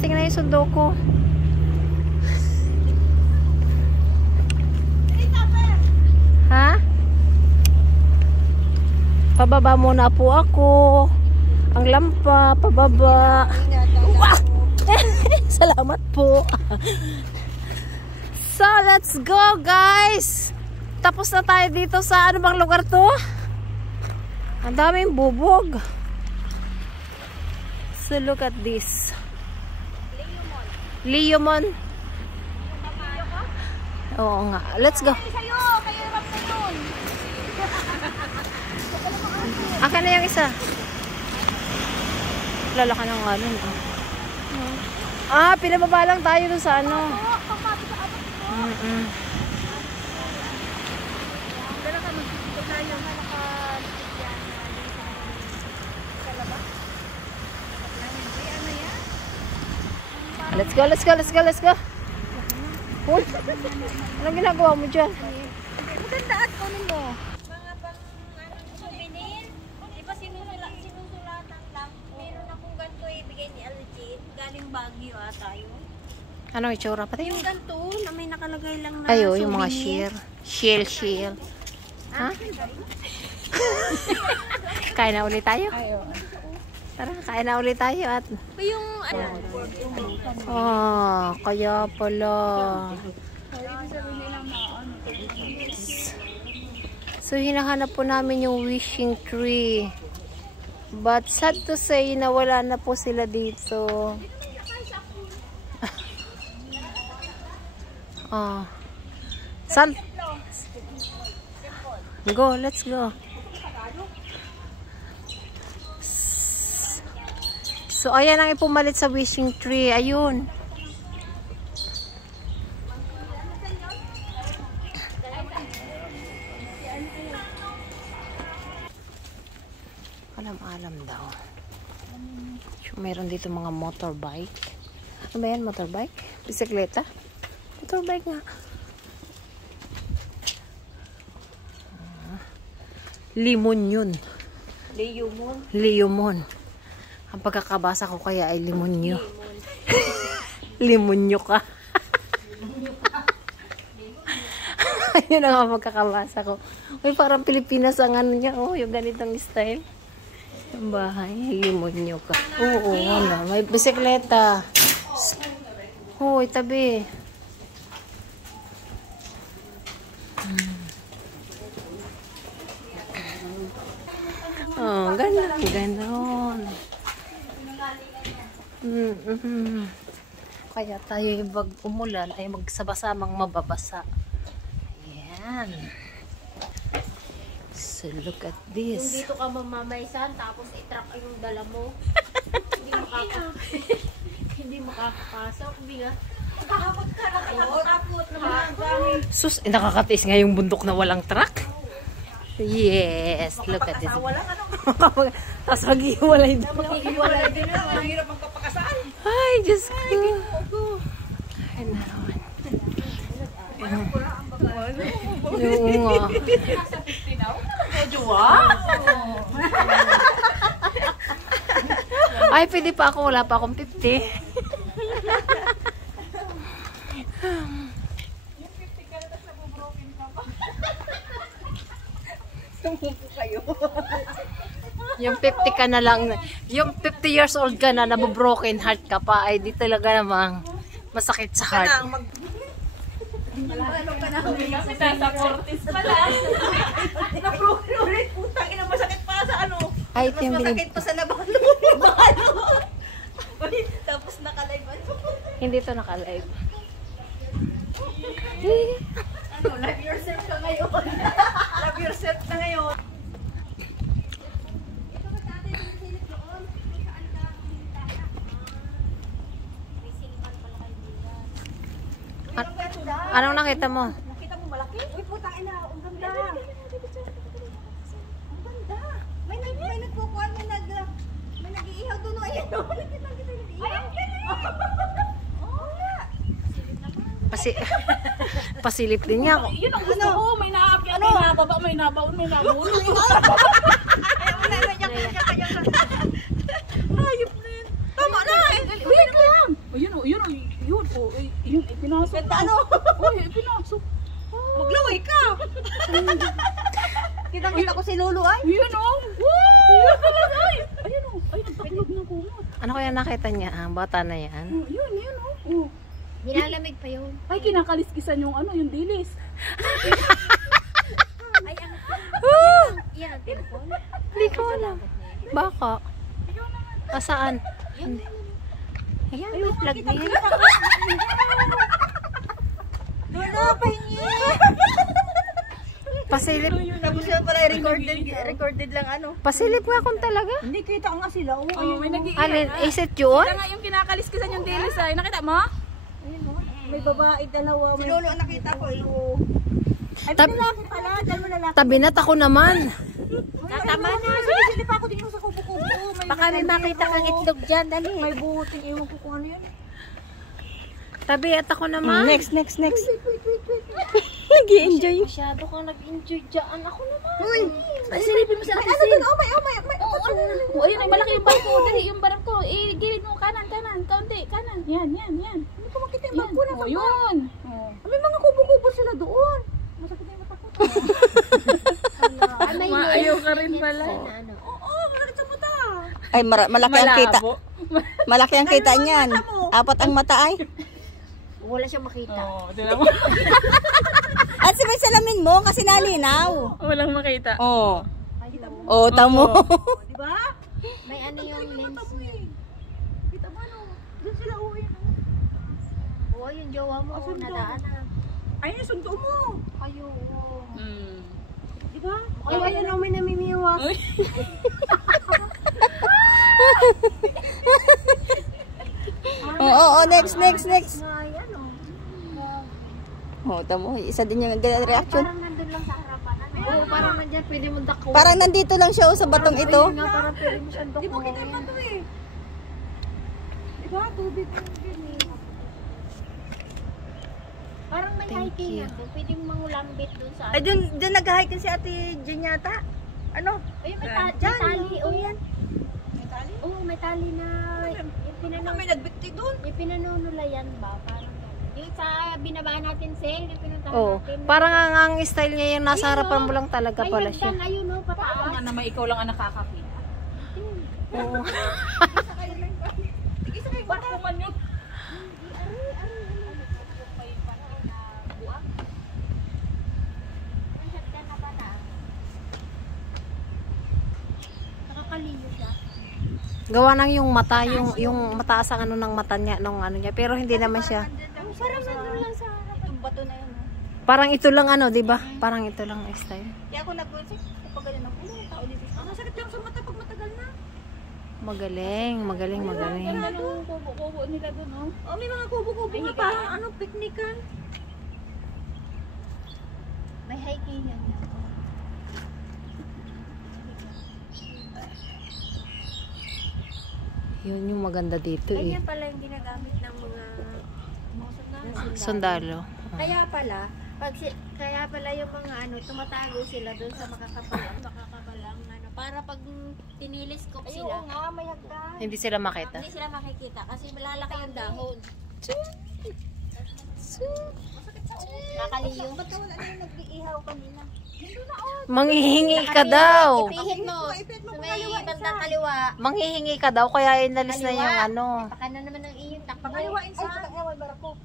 Nakarating na yung sundo ko. Ha? Pababa muna po ako. Ang lampa, pababa. Salamat po. So, let's go guys. Tapos na tayo dito sa ano bang lugar to? Ang daming bubog. So, look at this. Leomon. Oo nga. Let's go. Akin na yung isa. Lala ka ng ano. Pinababa lang tayo dun sa ano. Let's go, let's go, let's go, let's go. Uy, anong ginagawa mo dyan? Maganda at kunin mo. Mga pang souvenir. Di ba sinusulatan lang. Meron akong ganito ibigay ni Algin. Galing Baguio ata yun. Anong itsura? Pati Yung ganito na may nakalagay lang na ayo, souvenir. yung mga shell. Ha? Kain na ulit tayo? Tara, kain na ulit tayo at... Yung ano? Kaya pala. So, hinahanap po namin yung wishing tree. But sad to say, nawala na po sila dito. Saan? Go, let's go. So, ayan ang ipumalit sa wishing tree. Ayun. Alam daw. So, meron dito mga motorbike. Ano ba yan? Motorbike? Bisikleta? Motorbike nga. Limon yun. Leomon. Ang pagkakabasa ko kaya ay limonyo. Limonyo ka. Ayun ang pagkakabasa ko. Uy, parang Pilipinas ang ano niya. Oh, yung ganitong style. Yung bahay, limonyo ka. Oo, ano. May bisikleta. Hoy, tabi. Oh, ganon. Kaya tayo yung pag umulan ay magsabasamang mababasa. Ayan. So look at this. Kung dito ka mamamaysan tapos i-truck yung dala mo. Hindi makakapasok. Biga. Nakakapot ka. Nakakapot naman. Sus, nakakatiis nga yung bundok na walang truck. Yes, look at this. Tapos maghiwalay din. Maghiwalay din. Ang hirap magpapakasal. Ay, Diyos ko. Ay, naman. Oo nga. Nasa 50 daw. Medyo wow. Ay, pwede pa ako. Wala pa akong 50. Yung 50 ka na lang, yung 50 years old ka na, nabobroken heart ka pa, ay di talaga namang masakit sa heart. Ano ka na? Kasi nasa 40s pa lang. Na-broken ulit. Putang ina, masakit pa sa ano. Ay, ito yung masakit pa sa labalo. Tapos naka-live. Hindi to naka-live. Ano, live yourself ka ngayon. Live yourself na ngayon. Anong nakita mo? Nakita mo malaki? Uy, putang ina, ang ganda. Ang ganda. May nagkukuhan, may nag-iihaw doon. Ayan, nakita nag-iihaw. Ay, ang galing. Oo nga. Pasilip din niya ako. Yun ang gusto ko. May naakit, may nababa, may nabaon, may nabulong. Ayop na yun. Tama na. Wait lang. Uy, Pinasok na. Ano? Uy, pinasok. Maglaway ka. Kitang-kita ko si Lolo ay. Yun o. Ay! Ayun o. Ay, nagpakulog ng kumot. Ano kaya nakita niya? Ah, bata na yan. Yun o. Nilalamig pa yun. Ay, kinakaliskisan yung ano, yung dilis. Ay, ang... Yan ang telefon. Hindi ko alam. Baka. Saan? Yun. Ayan, may plug na yan. Lolo, pahingi! Pasilip. Tapos yun pala recorded lang ano. Pasilip nga kung talaga. Hindi, kita nga sila. Oo, may nag-iiyak. Alin, is it yun? Kaya nga yung kinakaliskisan yung dilis ay. Nakita mo? May babae dalawa. Si Lolo ang nakita ko. Ay, lalaki pala. Dalawa lalaki. Tabinat ako naman. Tama na. Hindi pa ako din sa kubo-kubo. Baka may makita kang itlog dyan. Dali. May buhuting iwan ko kung ano yun. Tabiat ako naman. Next. Nag-i-enjoy. Masyado kang nag-enjoy dyan. Ako naman. Uy! Ay, silipin mo sa akin. Ano doon? May. Oh, ayun, ay malaki yung barko. Dali, yung barko. Gilid mo, kanan. Kaunti, kanan. Yan. Hindi ko makita yung Yan. bangko na. Oh, yun. May mga kubo-kubo sila doon. Masakit na yung mata ko. Ay, may Ayaw ka rin pala. Ano? Oo, malaki sa mata. Ay, malaki ang kita. Malaki ang kita niyan. Apat ang mata ay. Wala siyang makita. Oo, tinan mo. At sabay salamin mo kasi nalinaw. Walang makita. Oo. Oh, tamo. Di ba? May ano yung lens niya. Kita ba no? Doon sila uwi. Oo, yung jowa mo. Nadaan na. Ayun, sundo mo. Ayo. Di ba? Ay, ayan lang may namimiwas. Oo, next. Ay, ano. Oh, tamo. Isa din yung reaction. Parang nandun lang sa harapan. Oo, parang nandyan. Pwede mo dako. Parang nandito lang siya sa batong ito. Nga, parang pwede mo siyang dako. Di ba kita yung bato eh? Di ba? Tubig yung Parang may hiking yan. Pwede mo mangulambit dun sa... Ay, dun nag-hiking si Ate Jen yata. Ano? Ay, may tali. Oo, yan. May tali? Oo, may tali na... Ano may nagbiti dun? Yung pinanunulayan ba? Parang gano'n. Yung sa binabaan natin sale, yung pinuntahan Oh, natin. parang ang style niya yung nasa harapan mo lang talaga Ay, pala siya. hagdan, ayun o, pataas. Nga naman, ikaw lang ang nakakakita. Oo. Sige, sakay ko. Barko man yun. Ang hagdan na pataas. Nakakaliyo siya. Gawa nang yung mata, yung mataas ang ano ng mata niya, nung ano niya. Pero hindi naman siya. Parang nandun lang sa harapan. Itong bato na yun. Parang ito lang ano, di ba? Parang ito lang ang style. Kaya ako nag-unsik. Kapag ganun ako, ano tao dito? Ang sakit lang sa mata pag matagal na. Magaling. Ganda nung kubo-kubo nila dun, oh. Oh, may mga kubo-kubo nga parang ano, piknikan. May hiking yan. Yun yung maganda dito eh. Ganyan pala yung ginagamit ng mga Sundalo. Kaya pala yung mga ano, tumatago sila doon sa makakapalang ano, para pag tiniliscope sila. Nga, may hagdan. Hindi sila makita. Hindi sila makikita kasi malalaki yung dahon. Nakaliyo. Ba't wala na yung nag-iihaw kanina? Manghihingi ka daw. Ipihit mo. Sa may bandang kaliwa. Manghihingi ka daw, kaya inalis na yung ano. Baka na naman ang iyong takbo. Pangaliwain sa... Ay, barako.